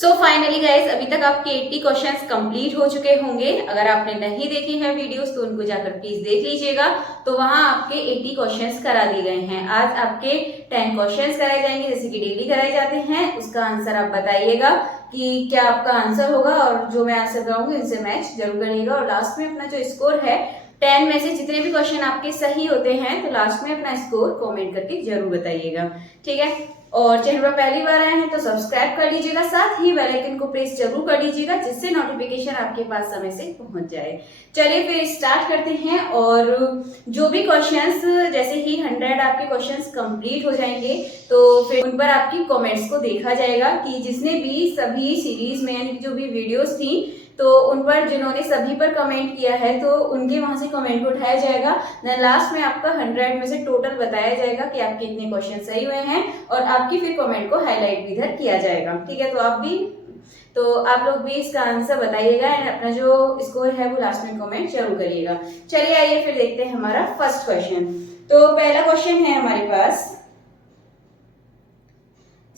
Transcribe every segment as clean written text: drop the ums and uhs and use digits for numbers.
So finally guys अभी तक आपके 80 क्वेश्चंस कंप्लीट हो चुके होंगे। अगर आपने नहीं देखे हैं वीडियोस तो उनको जाकर प्लीज देख लीजिएगा। तो वहां आपके 80 क्वेश्चंस करा दिए गए हैं। आज आपके 10 क्वेश्चंस कराए जाएंगे जैसे कि डेली कराए जाते हैं। उसका आंसर आप बताइएगा कि क्या आपका आंसर होगा और जो मैं आंसर कराऊंगी उनसे मैच जरूर करिएगा। और लास्ट में अपना जो स्कोर है 10 में से जितने भी क्वेश्चन आपके सही होते हैं तो लास्ट में अपना स्कोर कमेंट करके जरूर बताइएगा, ठीक है। और चैनल पर पहली बार आए हैं तो सब्सक्राइब कर लीजिएगा, साथ ही बेल आइकन को प्रेस जरूर कर लीजिएगा जिससे नोटिफिकेशन आपके पास समय से पहुंच जाए। चलिए फिर स्टार्ट करते हैं। और जो भी क्वेश्चंस जैसे ही 100 आपके क्वेश्चंस कंप्लीट हो जाएंगे तो फिर उन पर आपकी कमेंट्स को देखा जाएगा कि जिसने भी सभी सीरीज में यानी जो भी वीडियोस थी तो उन पर जिन्होंने सभी पर कमेंट किया है तो उनके वहां से कमेंट को उठाया जाएगा। देन लास्ट में आपका 100 में से टोटल बताया जाएगा कि आपके कितने क्वेश्चन सही हुए हैं और आपकी फिर कमेंट को हाईलाइट भी इधर किया जाएगा, ठीक है। तो आप लोग भी इसका आंसर बताइएगा एंड अपना जो स्कोर है वो लास्ट में कमेंट जरूर करिएगा। चलिए आइए फिर देखते हैं हमारा फर्स्ट क्वेश्चन। तो पहला क्वेश्चन है हमारे पास,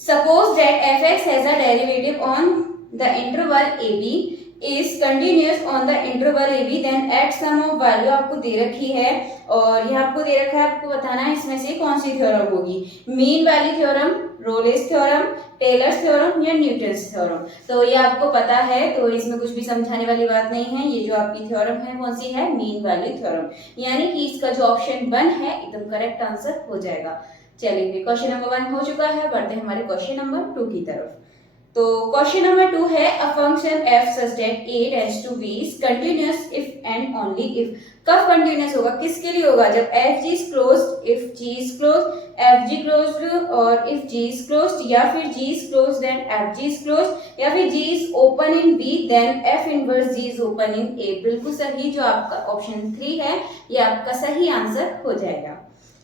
suppose that fx has a derivative on the interval ab is continuous on the interval AB then at sum of value आपको दे रखी है और ये आपको दे रखा है, आपको बताना है इसमें से कौन सी थ्योरम होगी, mean value theorem, Rolle's theorem, Taylor's theorem या न्यूटन्स थ्योरम। तो ये आपको पता है तो इसमें कुछ भी समझाने वाली बात नहीं है। ये जो आपकी थ्योरम है कौन सी है, मीन वैल्यू थ्योरम, यानी कि इसका जो ऑप्शन 1 है एकदम करेक्ट आंसर हो जाएगा। चलिए क्वेश्चन नंबर 1 हो चुका है, बढ़ते हैं हमारे क्वेश्चन नंबर 2 की तरफ। तो क्वेश्चन नंबर 2 है, a function f such that a tends to b is continuous if and only if। कब कंटिन्यूस होगा, किसके लिए होगा, जब f g is closed, if g is closed, f g closed और if g is closed, या फिर g is closed then f g is closed, या फिर g is open in b then f inverse g is open in a। बिल्कुल सही, जो आपका option 3 है ये आपका सही आंसर हो जाएगा।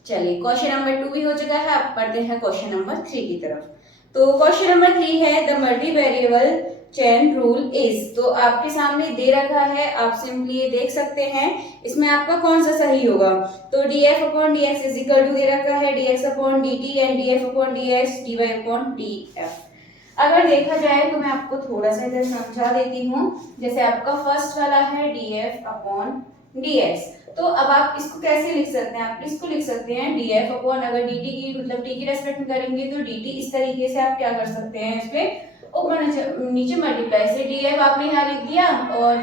चलिए क्वेश्चन नंबर 2 भी हो चुका है, आप पढ़ते हैं क्वेश्चन नंबर 3 की तरफ। तो क्वेश्चन नंबर 3 है, the multi variable chain rule is. तो आपके सामने दे रखा है, आप सिंपली ये देख सकते हैं इसमें आपका कौन सा सही होगा। तो df upon dx is equal to दे रखा है dx upon dt and df upon dx dy upon df। अगर देखा जाए तो मैं आपको थोड़ा सा इधर समझा देती हूँ। जैसे आपका फर्स्ट वाला है df अपॉन dx, तो अब आप इसको कैसे लिख सकते हैं, आप इसको लिख सकते हैं df अपॉन, अगर dt की मतलब t की रेस्पेक्ट में करेंगे तो dt इस तरीके से आप क्या कर सकते हैं, इस पे ऊपर नीचे मल्टीप्लाई से df आपने यहाँ लिख दिया और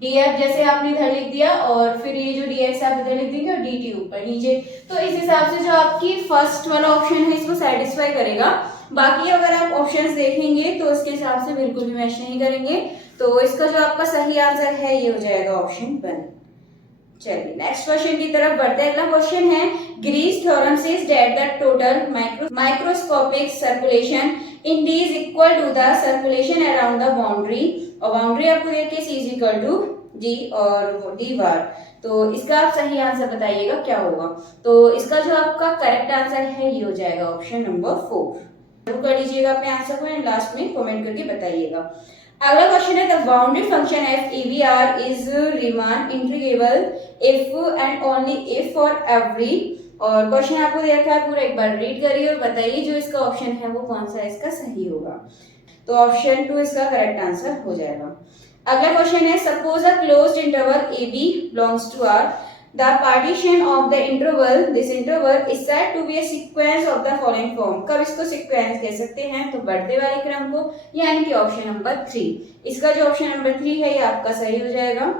df जैसे आपने इधर लिख दिया और फिर ये जो dx आप इधर लिख देंगे और dt ऊपर नीचे। तो इस हिसाब से जो आपकी फर्स्ट वाला ऑप्शन है इसको सेटिस्फाई करेगा। बाकी अगर आप ऑप्शंस देखेंगे तो उसके हिसाब से बिल्कुल भी मैच नहीं करेंगे। तो इसका जो आपका सही आंसर है ये हो जाएगा ऑप्शन 1। चलिए नेक्स्ट क्वेश्चन की तरफ बढ़ते हैं। अगला क्वेश्चन है, Green's theorem says that the total microscopic circulation in D is equal to the circulation around the boundary, और बाउंड्री आपको देख के C is equal to D और D बार। तो इसका आप सही आंसर बताइएगा क्या होगा। तो इसका जो आपका करेक्ट आंसर है ये हो जाएगा ऑप्शन नंबर 4। जरूर कर लीजिएगा अपने आंसर को एंड लास्ट में कमेंट करके बताइएगा। अगला क्वेश्चन है, the boundary function F EVR is Riemann integrable if and only if for every. और क्वेश्चन आपको दे रखा है, पूरा एक बार रीड करिए और बताइए जो इसका ऑप्शन है वो कौन सा इसका सही होगा। तो ऑप्शन 2 इसका करेक्ट आंसर हो जाएगा। अगला क्वेश्चन है, suppose a closed interval AB belongs to R, the partition of the interval, this interval is said to be a sequence of the following form। कब इसको सीक्वेंस कह सकते हैं, तो बढ़ते वाले क्रम को, यानी कि ऑप्शन नंबर 3। इसका जो ऑप्शन नंबर 3 है ये आपका सही हो जाएगा।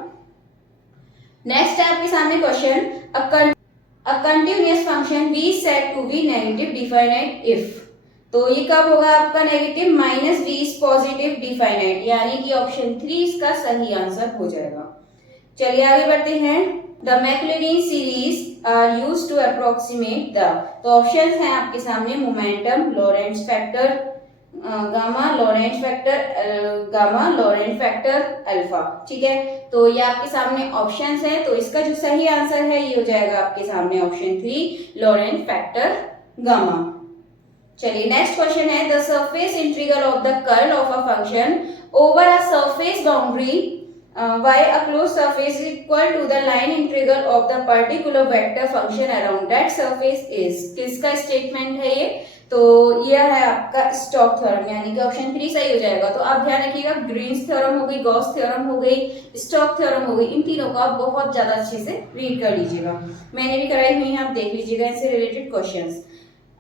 नेक्स्ट है आपके सामने question, a continuous function v is said to be negative definite if। तो ये कब होगा आपका negative, minus v is positive definite, यानी कि ऑप्शन 3 इसका सही आंसर हो जाएगा। चलिए आगे बढ़ते हैं। The Maclaurin series are used to approximate the। तो ऑप्शंस हैं आपके सामने, momentum, Lorentz factor, gamma, Lorentz factor alpha, ठीक है। तो ये आपके सामने ऑप्शंस हैं। तो इसका जो सही आंसर है ये हो जाएगा आपके सामने ऑप्शन 3 लॉरेंट्ज फैक्टर गामा। चलिए नेक्स्ट क्वेश्चन है, the surface integral of the curl of a function over a surface boundary by a close surface is equal to the line integral of the particular vector function around that surface is. किसका statement है ये? तो यह है आपका Stokes theorem, यानी कि option 3 सही हो जाएगा। तो आप ध्यान रखिएगा, ग्रीन्स थ्योरम हो गई, गॉस थ्योरम हो गई, स्टोक्स थ्योरम हो गई, इन तीनों को आप बहुत ज्यादा अच्छे से रीड कर लीजिएगा। मैंने भी कराई हुई है, आप देख लीजिएगा इनसे रिलेटेड क्वेश्चंस।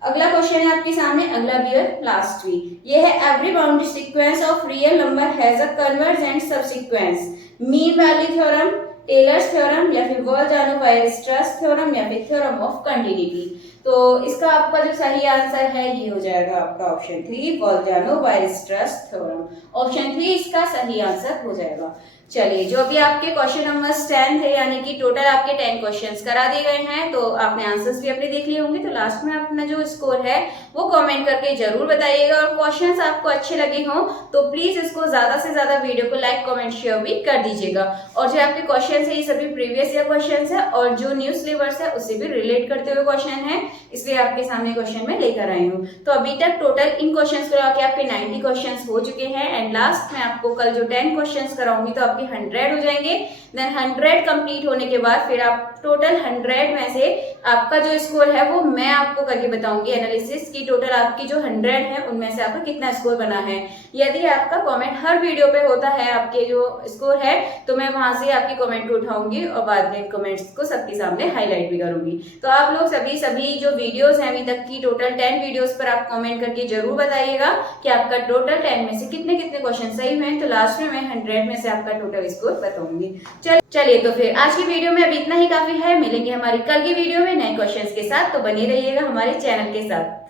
अगला क्वेश्चन है आपके सामने, अगला बियर लास्ट वीक। ये है every boundary sequence of real number has a convergent subsequence. Mean value theorem, Taylor's theorem, या फिर वॉल्जानो-वायरस्ट्रास थ्योरम, या फिर थ्योरम ऑफ कंटिन्यूटी। तो इसका आपका जो सही आंसर है ये हो जाएगा आपका ऑप्शन 3, वॉल्जानो-वायरस्ट्रास थ्योरम। ऑप्शन 3 इसका सही आंसर हो जाएगा। चलिए, जो अभी आपके क्वेश्चन नंबर 10 थे, यानी कि टोटल आपके 10 क्वेश्चंस करा दिए गए हैं, तो आपने आंसर्स भी अपने देख लिए होंगे। तो लास्ट में अपना जो स्कोर है वो कमेंट करके जरूर बताइएगा, और क्वेश्चंस आपको अच्छे लगे हों तो प्लीज इसको ज्यादा से ज्यादा वीडियो को लाइक, कमेंट, शेयर भी कर दीजिएगा। और जो आपके क्वेश्चन है ये सभी प्रीवियस ईयर क्वेश्चन है, और जो न्यू सिलेबस है उससे भी रिलेट करते हुए क्वेश्चन है, इसलिए आपके सामने क्वेश्चन में लेकर आई हूँ। तो अभी तक टोटल इन क्वेश्चन को लगा के आपके 90 क्वेश्चन हो चुके हैं, एंड लास्ट में आपको कल जो 10 क्वेश्चन कराऊंगी तो आपके 100 हो जाएंगे। देन 100 कंप्लीट होने के बाद फिर आप टोटल 100 में से आपका जो स्कोर है वो मैं आपको करके बताऊंगी एनालिसिस की, टोटल आपकी जो 100 है उनमें से आपका कितना स्कोर बना है। यदि आपका कमेंट हर वीडियो पे होता है आपके जो स्कोर है, तो मैं वहां से आपकी कमेंट को उठाऊंगी और बाद में कमेंट्स को सबके सामने हाईलाइट भी करूंगी। तो आप लोग सभी जो वीडियोस हैं अभी तक की टोटल 10 वीडियोस पर आप कमेंट करके जरूर बताइएगा कि आपका टोटल 10 में से कितने क्वेश्चन सही हुए हैं। तो लास्ट में मैं 100 में से आपका टोटल स्कोर बताऊंगी। चलिए, तो फिर आज की वीडियो में अभी इतना ही काफी है। मिलेंगे हमारी कल की वीडियो में नए क्वेश्चंस के साथ, तो बने रहिएगा हमारे चैनल के साथ।